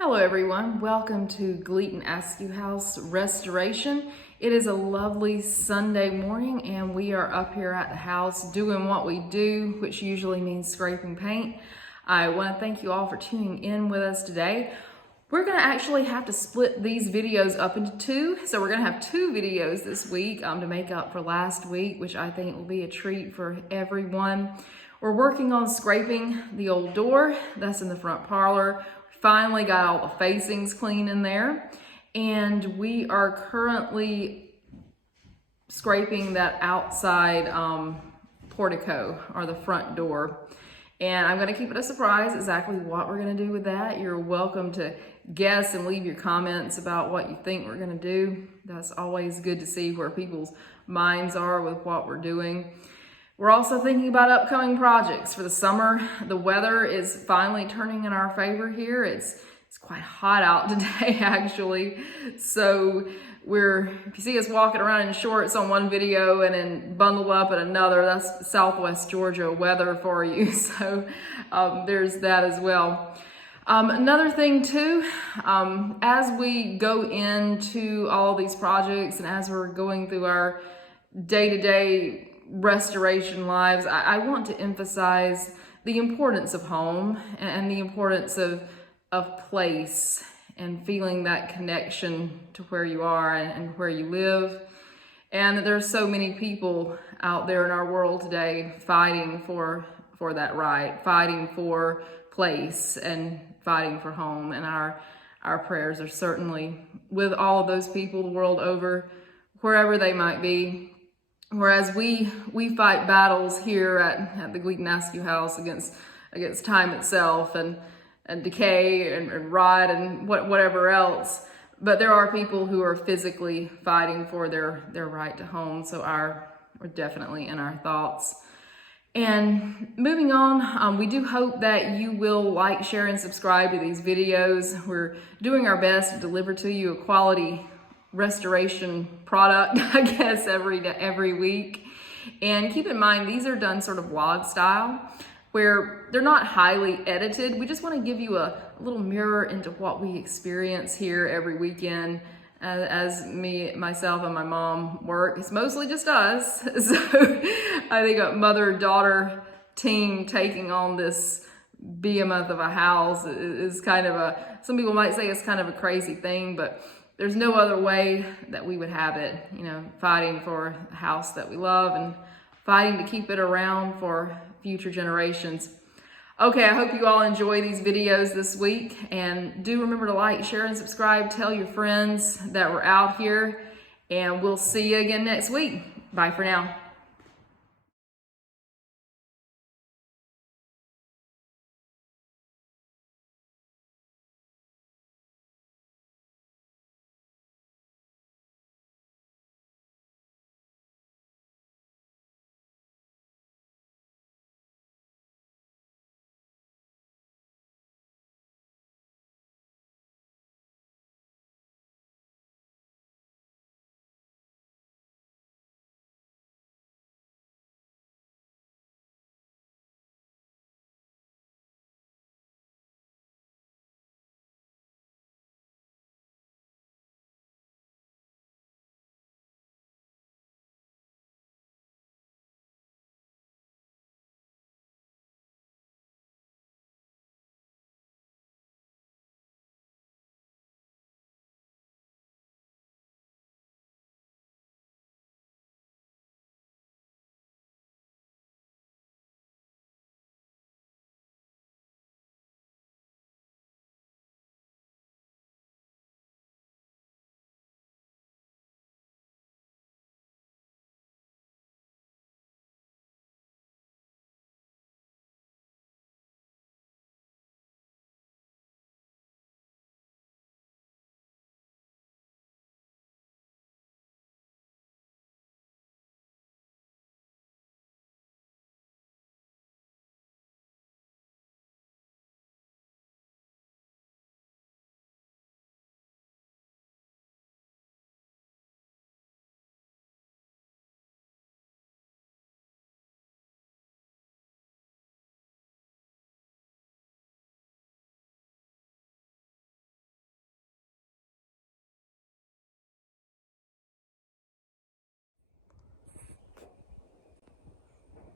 Hello everyone, welcome to Gleaton-Askew house restoration. It is a lovely Sunday morning and we are up here at the house doing what we do, which usually means scraping paint. I want to thank you all for tuning in with us today. We're going to actually have to split these videos up into two. So we're going to have two videos this week to make up for last week, which I think will be a treat for everyone. We're working on scraping the old door that's in the front parlor. Finally got all the facings clean in there, and we are currently scraping that outside portico or the front door. And I'm going to keep it a surprise exactly what we're going to do with that. You're welcome to guess and leave your comments about what you think we're going to do. That's always good to see where people's minds are with what we're doing. We're also thinking about upcoming projects for the summer. The weather is finally turning in our favor here. It's quite hot out today, actually. So if you see us walking around in shorts on one video and then bundled up in another, that's Southwest Georgia weather for you. So there's that as well. Another thing too, as we go into all these projects and as we're going through our day-to-day restoration lives, I want to emphasize the importance of home and the importance of place and feeling that connection to where you are and where you live. And there's so many people out there in our world today fighting for that right, fighting for place and fighting for home. And our prayers are certainly with all of those people the world over, wherever they might be. Whereas we fight battles here at the Gleaton-Askew house against time itself and decay and rot and whatever else. But there are people who are physically fighting for their right to home. So we're definitely in our thoughts. And moving on, we do hope that you will like, share, and subscribe to these videos. We're doing our best to deliver to you a quality restoration product, I guess, every week. And keep in mind, these are done sort of vlog style, where they're not highly edited. We just want to give you a little mirror into what we experience here every weekend as myself, and my mom work. It's mostly just us. So I think a mother-daughter team taking on this behemoth of a house is kind of some people might say it's kind of a crazy thing, but there's no other way that we would have it, fighting for a house that we love and fighting to keep it around for future generations. Okay, I hope you all enjoy these videos this week, and do remember to like, share, and subscribe. Tell your friends that we're out here, and we'll see you again next week. Bye for now.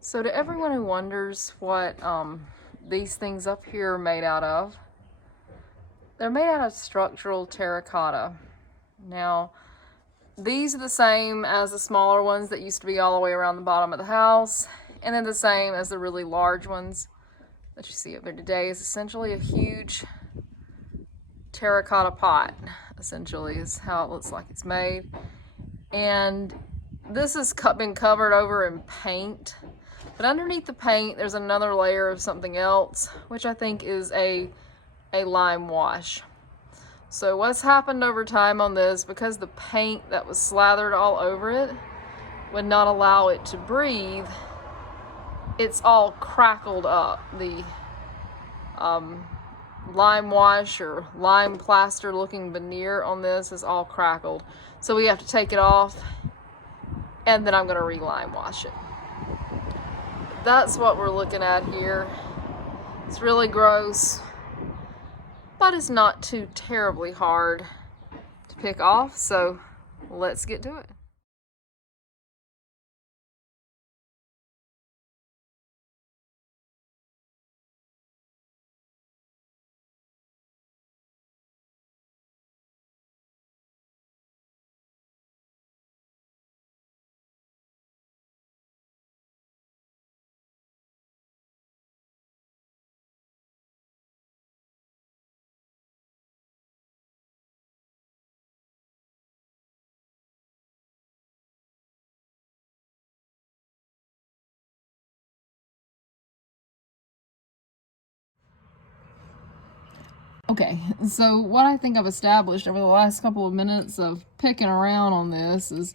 So to everyone who wonders what these things up here are made out of, they're made out of structural terracotta. Now, these are the same as the smaller ones that used to be all the way around the bottom of the house, and then the same as the really large ones that you see up there today. Is essentially a huge terracotta pot, essentially, is how it looks like it's made. And this has been covered over in paint, but underneath the paint there's another layer of something else, which I think is a lime wash. So what's happened over time on this, because the paint that was slathered all over it would not allow it to breathe, it's all crackled up. The lime wash or lime plaster looking veneer on this is all crackled. So we have to take it off, and then I'm going to re-lime wash it. That's what we're looking at here. It's really gross, but it's not too terribly hard to pick off, so let's get to it. Okay, so what I think I've established over the last couple of minutes of picking around on this is,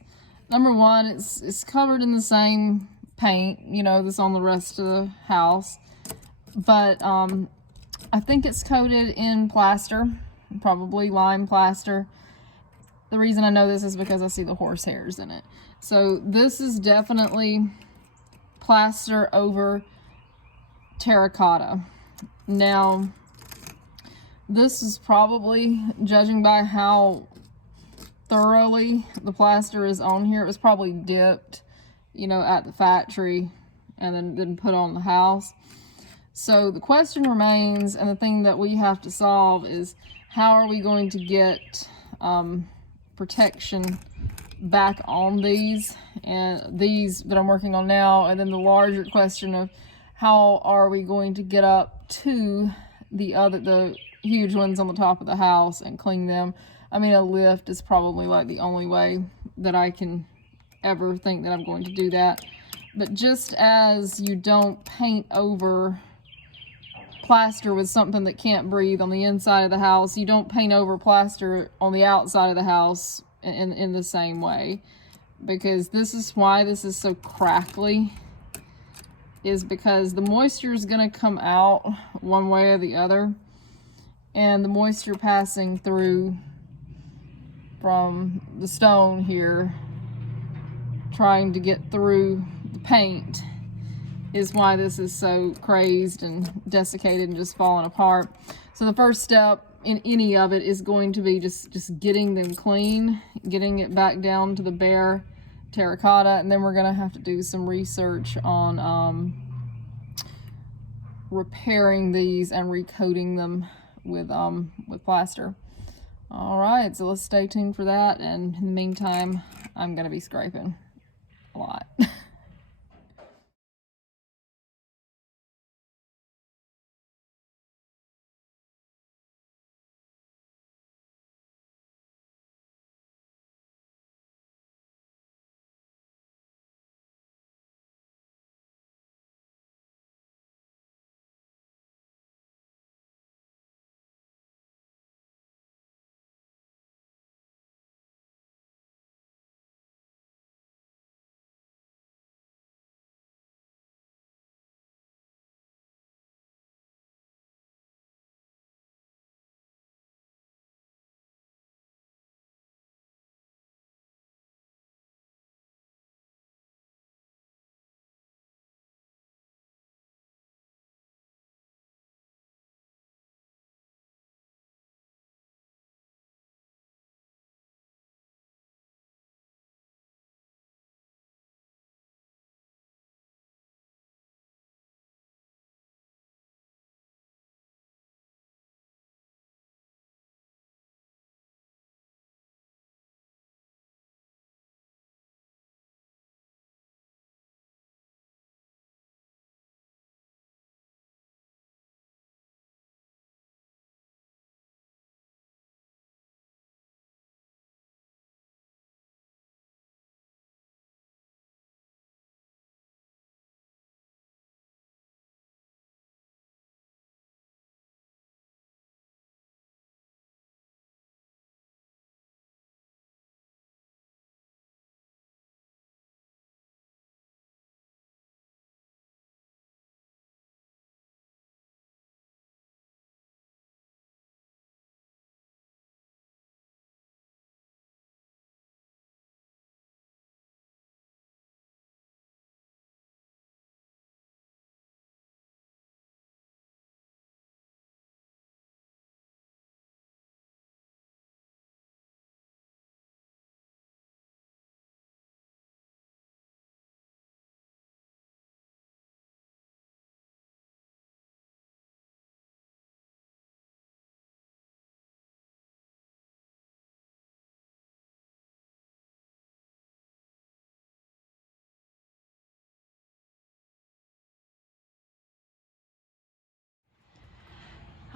number one, it's covered in the same paint, you know, that's on the rest of the house, but I think it's coated in plaster, probably lime plaster. The reason I know this is because I see the horse hairs in it. So this is definitely plaster over terracotta. Now, this is probably, judging by how thoroughly the plaster is on here, it was probably dipped, you know, at the factory and then put on the house. So the question remains, and the thing that we have to solve is, how are we going to get protection back on these, and these that I'm working on now, and then the larger question of how are we going to get up to the huge ones on the top of the house and clean them. I mean, a lift is probably like the only way that I can ever think that I'm going to do that. But just as you don't paint over plaster with something that can't breathe on the inside of the house, you don't paint over plaster on the outside of the house in the same way. Because this is why this is so crackly, is because the moisture is going to come out one way or the other, and the moisture passing through from the stone here, trying to get through the paint, is why this is so crazed and desiccated and just falling apart. So the first step in any of it is going to be just getting them clean, getting it back down to the bare terracotta, and then we're going to have to do some research on repairing these and recoating them with plaster. All right, so let's stay tuned for that, and in the meantime, I'm going to be scraping a lot.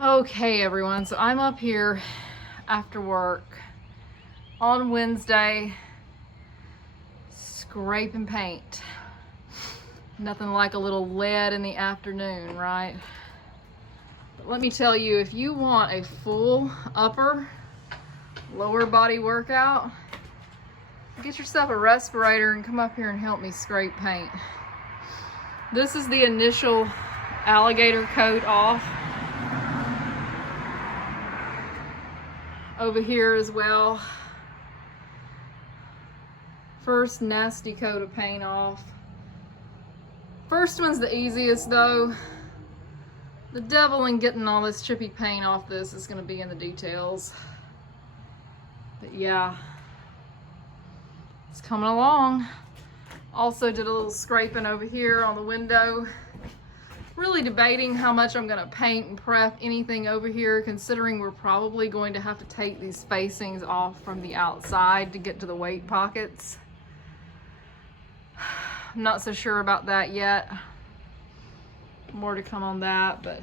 Okay, everyone, so I'm up here after work on Wednesday scraping paint. Nothing like a little lead in the afternoon, right? But let me tell you, if you want a full upper, lower body workout, get yourself a respirator and come up here and help me scrape paint. This is the initial alligator coat off. Over here as well. First nasty coat of paint off. First one's the easiest though. The devil in getting all this chippy paint off this is gonna be in the details. But yeah, it's coming along. Also did a little scraping over here on the window. Really debating how much I'm gonna paint and prep anything over here, considering we're probably going to have to take these facings off from the outside to get to the weight pockets. I'm not so sure about that yet. More to come on that, but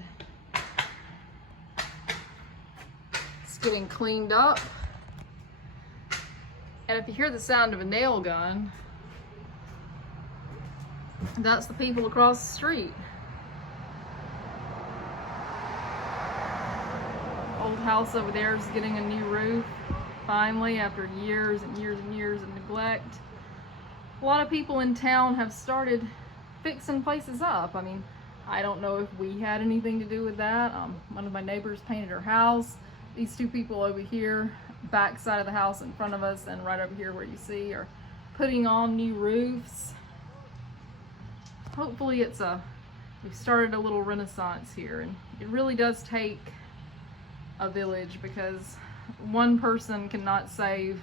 it's getting cleaned up. And if you hear the sound of a nail gun, that's the people across the street. Old house over there is getting a new roof finally after years and years and years of neglect. A lot of people in town have started fixing places up. I mean, I don't know if we had anything to do with that. One of my neighbors painted her house. These two people over here, back side of the house in front of us and right over here where you see, are putting on new roofs. Hopefully we've started a little renaissance here, and it really does take a village, because one person cannot save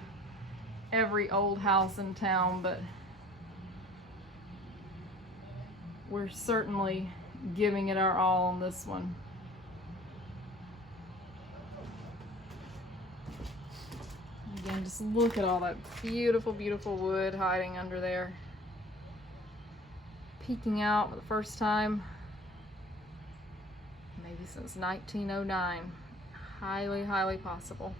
every old house in town, but we're certainly giving it our all on this one. Again, just look at all that beautiful, beautiful wood hiding under there. Peeking out for the first time, maybe since 1909. Highly, highly possible.